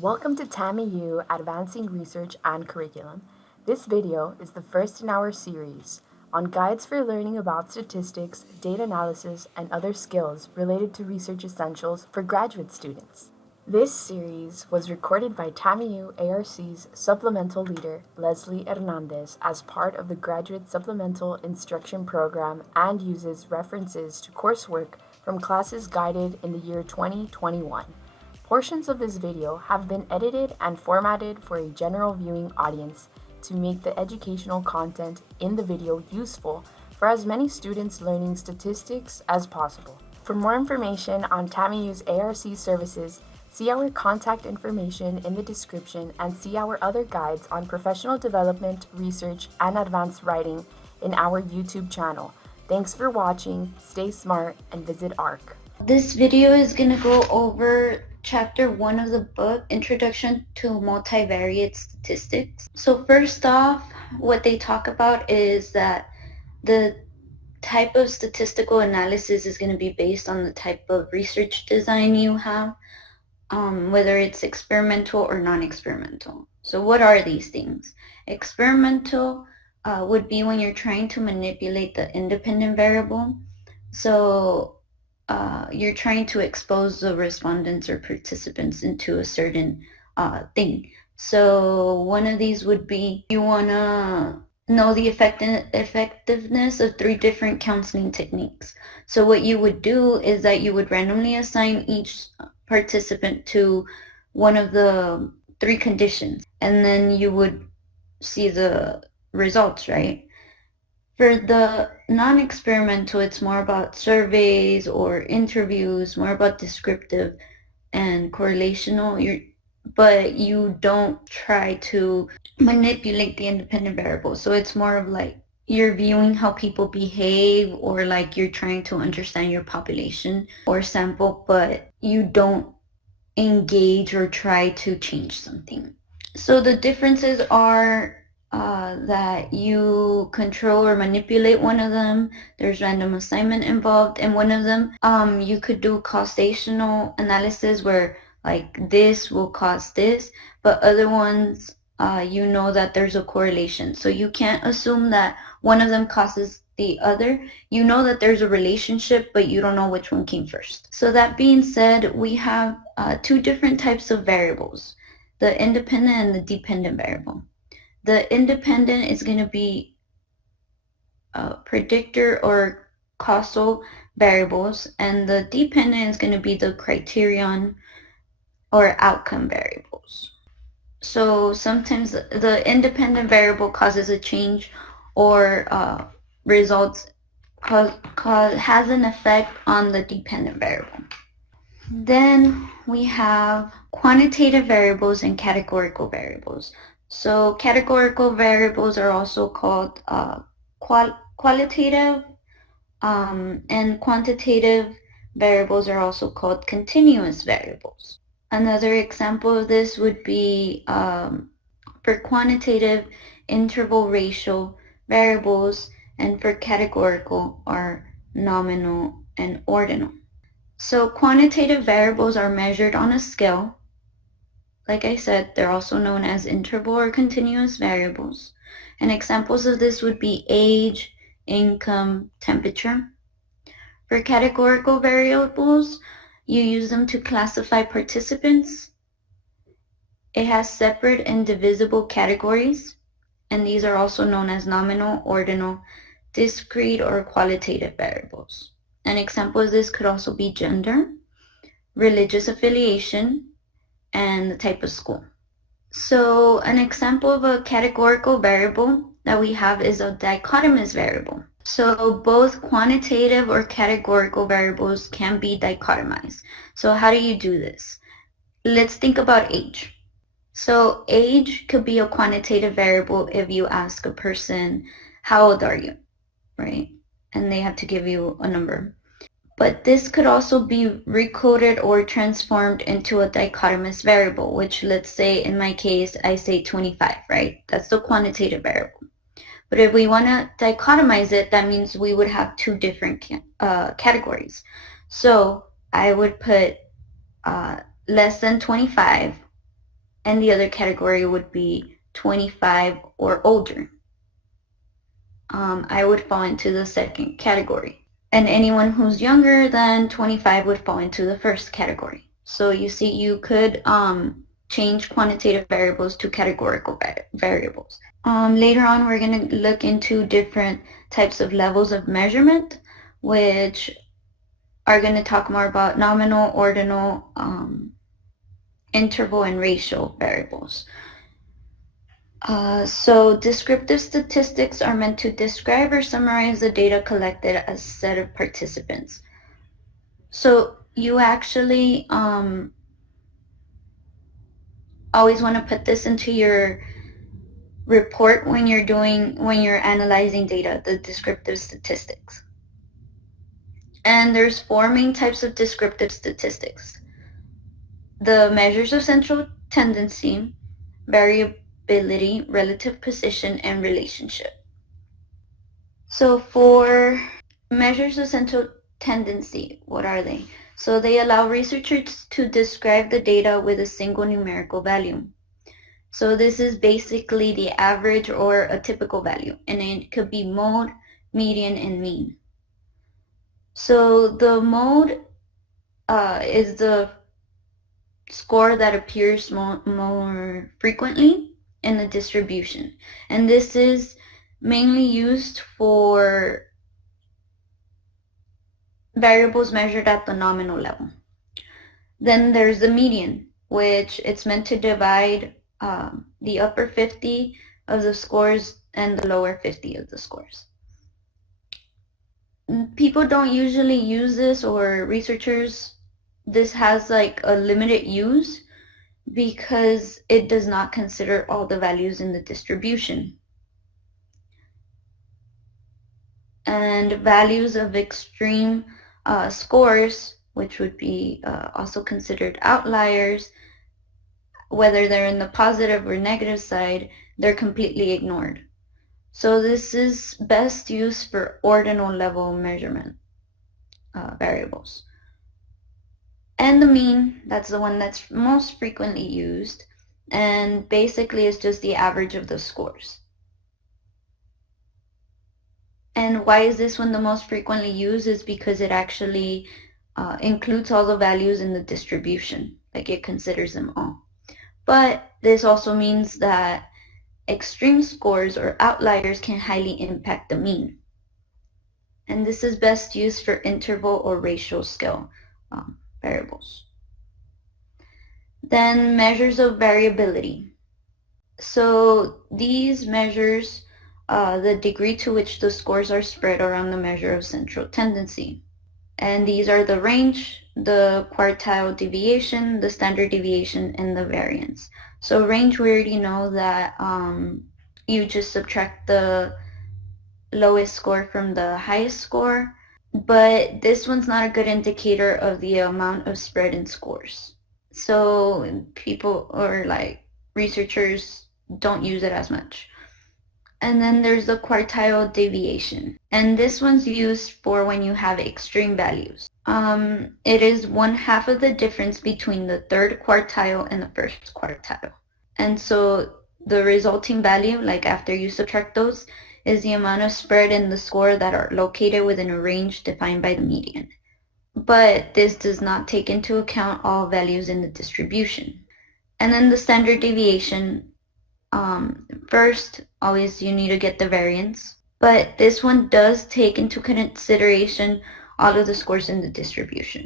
Welcome to TAMIU Advancing Research and Curriculum. This video is the first in our series on guides for learning about statistics, data analysis, and other skills related to research essentials for graduate students. This series was recorded by TAMIU ARC's Supplemental Leader, Leslie Hernandez, as part of the Graduate Supplemental Instruction Program and uses references to coursework from classes guided in the year 2021. Portions of this video have been edited and formatted for a general viewing audience to make the educational content in the video useful for as many students learning statistics as possible. For more information on TAMIU's ARC services, see our contact information in the description and see our other guides on professional development, research, and advanced writing in our YouTube channel. Thanks for watching, stay smart, and visit ARC. This video is going to go over Chapter 1 of the book, Introduction to Multivariate Statistics. So first off, what they talk about is that the type of statistical analysis is going to be based on the type of research design you have, whether it's experimental or non-experimental. So what are these things? Experimental would be when you're trying to manipulate the independent variable. So you're trying to expose the respondents or participants into a certain thing. So one of these would be you want to know the effectiveness of 3 different counseling techniques. So what you would do is that you would randomly assign each participant to one of the 3 conditions, and then you would see the results, right? For the non-experimental, it's more about surveys or interviews, more about descriptive and correlational, but you don't try to manipulate the independent variable. So it's more of like you're viewing how people behave, or like you're trying to understand your population or sample, but you don't engage or try to change something. So the differences are that you control or manipulate one of them. There's random assignment involved in one of them. You could do causational analysis where like this will cause this, but other ones you know that there's a correlation. So you can't assume that one of them causes the other. You know that there's a relationship, but you don't know which one came first. So that being said, we have 2 different types of variables, the independent and the dependent variable. The independent is going to be predictor or causal variables, and the dependent is going to be the criterion or outcome variables. So sometimes the independent variable causes a change or results has an effect on the dependent variable. Then we have quantitative variables and categorical variables. So categorical variables are also called qualitative, and quantitative variables are also called continuous variables. Another example of this would be for quantitative, interval ratio variables, and for categorical are nominal and ordinal. So quantitative variables are measured on a scale. Like I said, they're also known as interval or continuous variables. And examples of this would be age, income, temperature. For categorical variables, you use them to classify participants. It has separate and divisible categories, and these are also known as nominal, ordinal, discrete, or qualitative variables. An example of this could also be gender, religious affiliation, and the type of school. So an example of a categorical variable that we have is a dichotomous variable. So both quantitative or categorical variables can be dichotomized. So how do you do this? Let's think about age. So age could be a quantitative variable if you ask a person, how old are you, right? And they have to give you a number. But this could also be recoded or transformed into a dichotomous variable, which, let's say in my case, I say 25, right? That's the quantitative variable. But if we want to dichotomize it, that means we would have 2 different categories. So I would put less than 25 and the other category would be 25 or older. I would fall into the second category. And anyone who's younger than 25 would fall into the first category. So you see, you could change quantitative variables to categorical variables. Later on, we're going to look into different types of levels of measurement, which are going to talk more about nominal, ordinal, interval, and ratio variables. So descriptive statistics are meant to describe or summarize the data collected as a set of participants. So you actually always want to put this into your report when you're analyzing data, the descriptive statistics. And there's four main types of descriptive statistics: the measures of central tendency, variability, relative position, and relationship. So for measures of central tendency, what are they? So they allow researchers to describe the data with a single numerical value. So this is basically the average or a typical value, and it could be mode, median, and mean. So the mode is the score that appears more frequently in the distribution, and this is mainly used for variables measured at the nominal level. Then there's the median, which it's meant to divide the upper 50 of the scores and the lower 50 of the scores. People don't usually use this, or researchers, this has like a limited use because it does not consider all the values in the distribution. And values of extreme scores, which would be also considered outliers, whether they're in the positive or negative side, they're completely ignored. So this is best used for ordinal level measurement variables. And the mean, that's the one that's most frequently used, and basically it's just the average of the scores. And why is this one the most frequently used? Is because it actually includes all the values in the distribution, like it considers them all. But this also means that extreme scores or outliers can highly impact the mean. And this is best used for interval or ratio scale variables. Then measures of variability. So these measures the degree to which the scores are spread around the measure of central tendency. And these are the range, the quartile deviation, the standard deviation, and the variance. So range, we already know that you just subtract the lowest score from the highest score, but this one's not a good indicator of the amount of spread in scores. So people, or like researchers, don't use it as much. And then there's the quartile deviation, and this one's used for when you have extreme values. It is 1/2 of the difference between the third quartile and the first quartile. And so the resulting value, like after you subtract those, is the amount of spread in the score that are located within a range defined by the median. But this does not take into account all values in the distribution. And then the standard deviation, first, always you need to get the variance, but this one does take into consideration all of the scores in the distribution.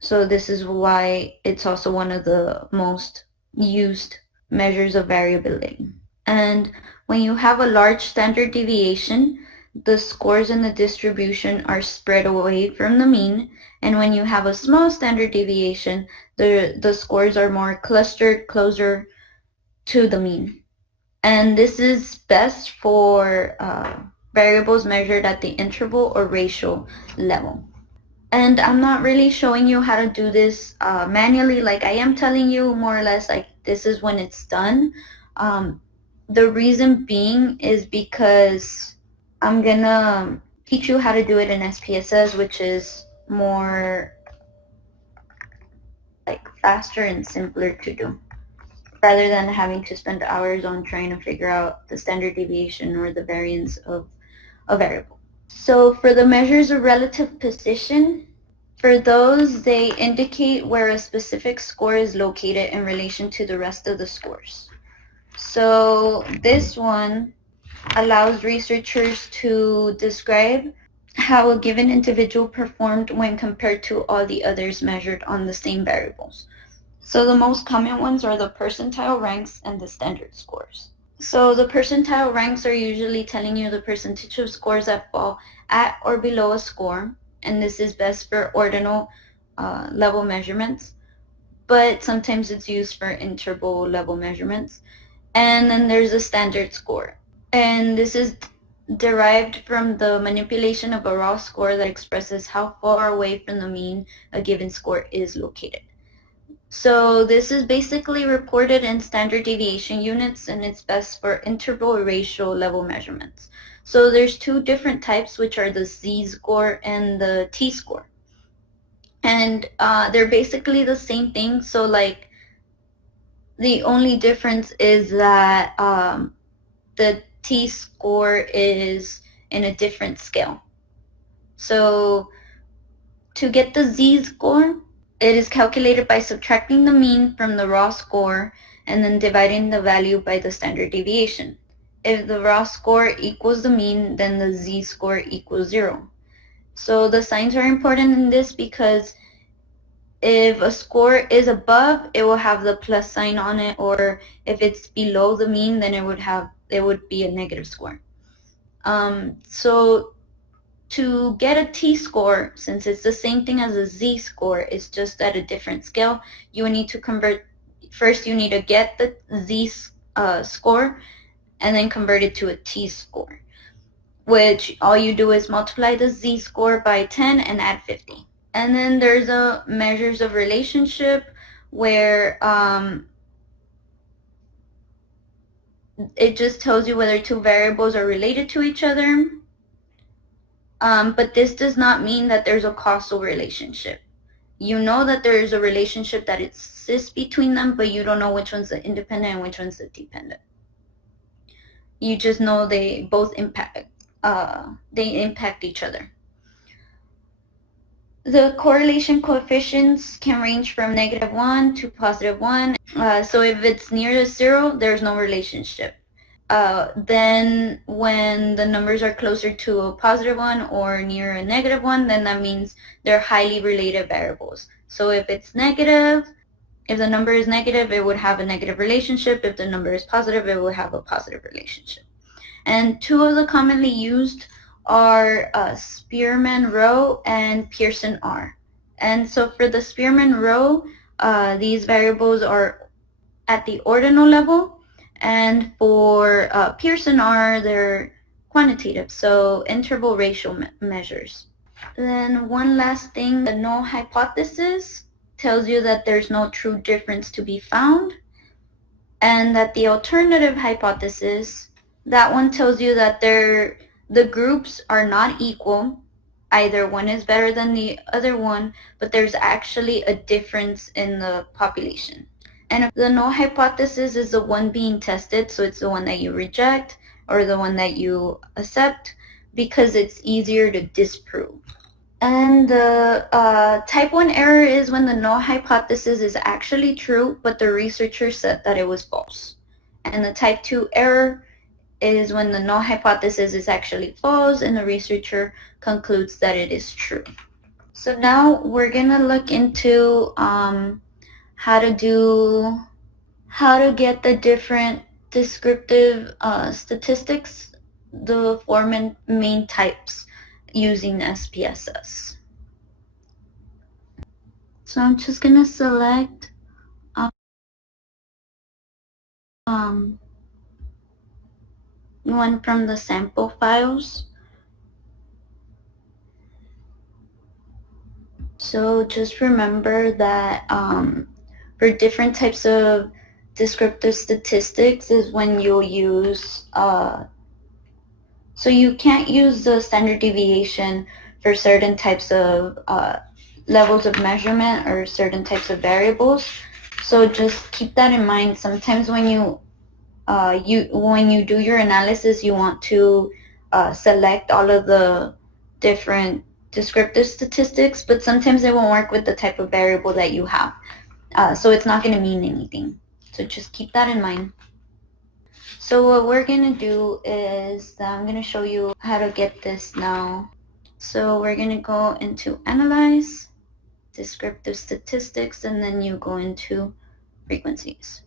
So this is why it's also one of the most used measures of variability. And when you have a large standard deviation, the scores in the distribution are spread away from the mean, and when you have a small standard deviation, the scores are more clustered closer to the mean. And this is best for variables measured at the interval or ratio level. And I'm not really showing you how to do this manually, like I am telling you more or less like this is when it's done. The reason being is because I'm gonna teach you how to do it in SPSS, which is more like faster and simpler to do. rather than having to spend hours on trying to figure out the standard deviation or the variance of a variable. So for the measures of relative position, for those, they indicate where a specific score is located in relation to the rest of the scores. So this one allows researchers to describe how a given individual performed when compared to all the others measured on the same variables. So the most common ones are the percentile ranks and the standard scores. So the percentile ranks are usually telling you the percentage of scores that fall at or below a score, and this is best for ordinal level measurements, but sometimes it's used for interval level measurements. And then there's a standard score, and this is derived from the manipulation of a raw score that expresses how far away from the mean a given score is located. So this is basically reported in standard deviation units, and it's best for interval or ratio level measurements. So there's two different types, which are the z-score and the t-score. And they're basically the same thing. So like the only difference is that the t-score is in a different scale. So to get the z-score, it is calculated by subtracting the mean from the raw score and then dividing the value by the standard deviation. If the raw score equals the mean, then the z-score equals 0. So the signs are important in this because if a score is above, it will have the plus sign on it, or if it's below the mean, then it would be a negative score. So to get a t-score, since it's the same thing as a z-score, it's just at a different scale, you would need to convert. First, you need to get the z-score and then convert it to a t-score, which all you do is multiply the z-score by 10 and add 50. And then there's a measures of relationship where it just tells you whether two variables are related to each other. But this does not mean that there's a causal relationship. You know that there is a relationship that exists between them, but you don't know which one's the independent and which one's the dependent. You just know they both impact each other. The correlation coefficients can range from -1 to +1. So if it's near to 0, there's no relationship. Then when the numbers are closer to a +1 or near a -1, then that means they're highly related variables. So if it's negative, if the number is negative, it would have a negative relationship. If the number is positive, it would have a positive relationship. And two of the commonly used are Spearman-Rho and Pearson-R. And so for the Spearman-Rho, these variables are at the ordinal level, and for Pearson-R, they're quantitative, so interval ratio measures. Then one last thing, the Null Hypothesis tells you that there's no true difference to be found, and that the Alternative Hypothesis, that one tells you that the groups are not equal. Either one is better than the other one, but there's actually a difference in the population. And the Null Hypothesis is the one being tested, so it's the one that you reject or the one that you accept because it's easier to disprove. And the type 1 error is when the Null Hypothesis is actually true, but the researcher said that it was false. And the type 2 error is when the Null Hypothesis is actually false and the researcher concludes that it is true. So now we're going to look into how to get the different descriptive statistics, the four main types using SPSS. So I'm just going to select one from the sample files. So just remember that for different types of descriptive statistics is when you'll use, so you can't use the standard deviation for certain types of levels of measurement or certain types of variables, So just keep that in mind. Sometimes when you do your analysis, you want to select all of the different descriptive statistics, but sometimes it won't work with the type of variable that you have. So it's not going to mean anything. So just keep that in mind. So what we're going to do is I'm going to show you how to get this now. So we're going to go into Analyze, Descriptive Statistics, and then you go into Frequencies.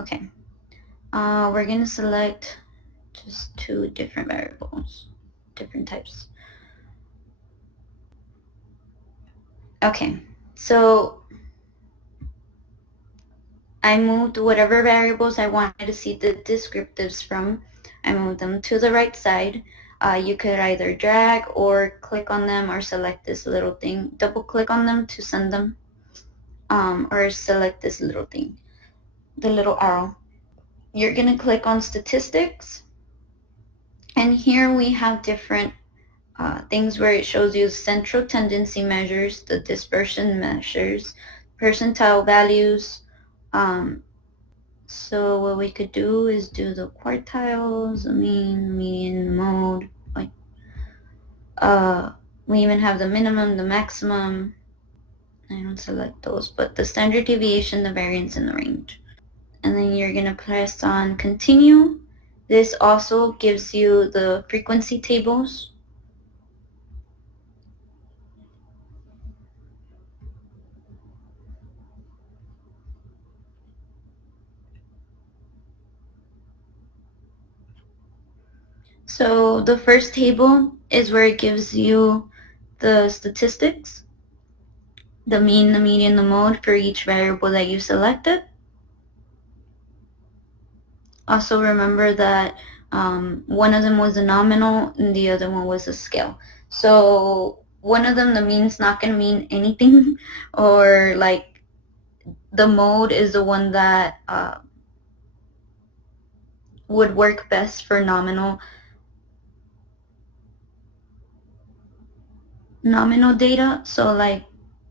Okay. We're going to select just two different variables, different types. Okay, so I moved whatever variables I wanted to see the descriptives from. I moved them to the right side. You could either drag or click on them or select this little thing. Double click on them to send them, or select this little thing, the little arrow. You're going to click on Statistics, and here we have different things where it shows you central tendency measures, the dispersion measures, percentile values. So what we could do is do the quartiles, the mean, median, mode. We even have the minimum, the maximum. I don't select those, but the standard deviation, the variance, and the range. And then you're going to press on continue. This also gives you the frequency tables. So the first table is where it gives you the statistics, the mean, the median, the mode for each variable that you selected. Also remember that one of them was a nominal and the other one was a scale. So one of them, the mean's not going to mean anything, or like the mode is the one that would work best for nominal data. So like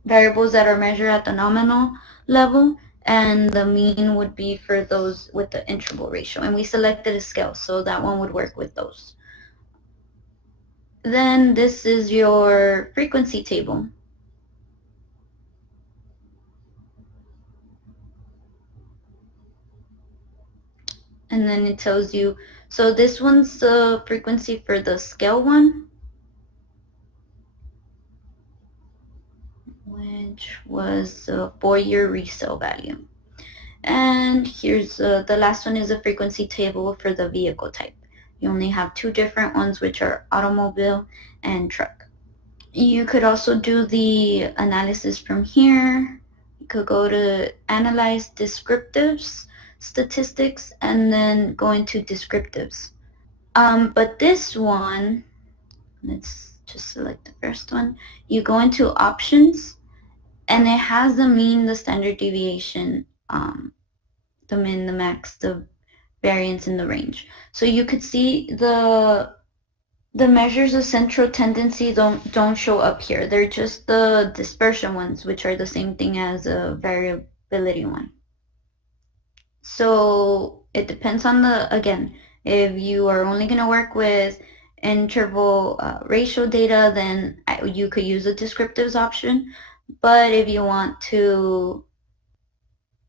variables that are measured at the nominal level, and the mean would be for those with the interval ratio. And we selected a scale, so that one would work with those. Then this is your frequency table. And then it tells you, so this one's the frequency for the scale one, which was the 4-year resale value. And here's the last one is a frequency table for the vehicle type. You only have two different ones, which are automobile and truck. You could also do the analysis from here. You could go to Analyze Descriptives, Statistics, and then go into Descriptives. But this one, let's just select the first one. You go into Options, and it has the mean, the standard deviation, the min, the max, the variance, and the range. So you could see the measures of central tendency don't show up here. They're just the dispersion ones, which are the same thing as a variability one. So it depends on again, if you are only going to work with interval ratio data, then you could use a descriptives option. But if you want to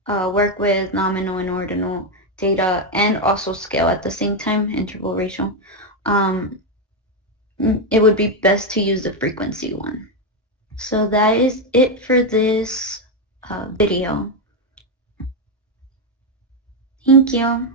work with nominal and ordinal data and also scale at the same time, interval ratio, it would be best to use the frequency one. So that is it for this video. Thank you.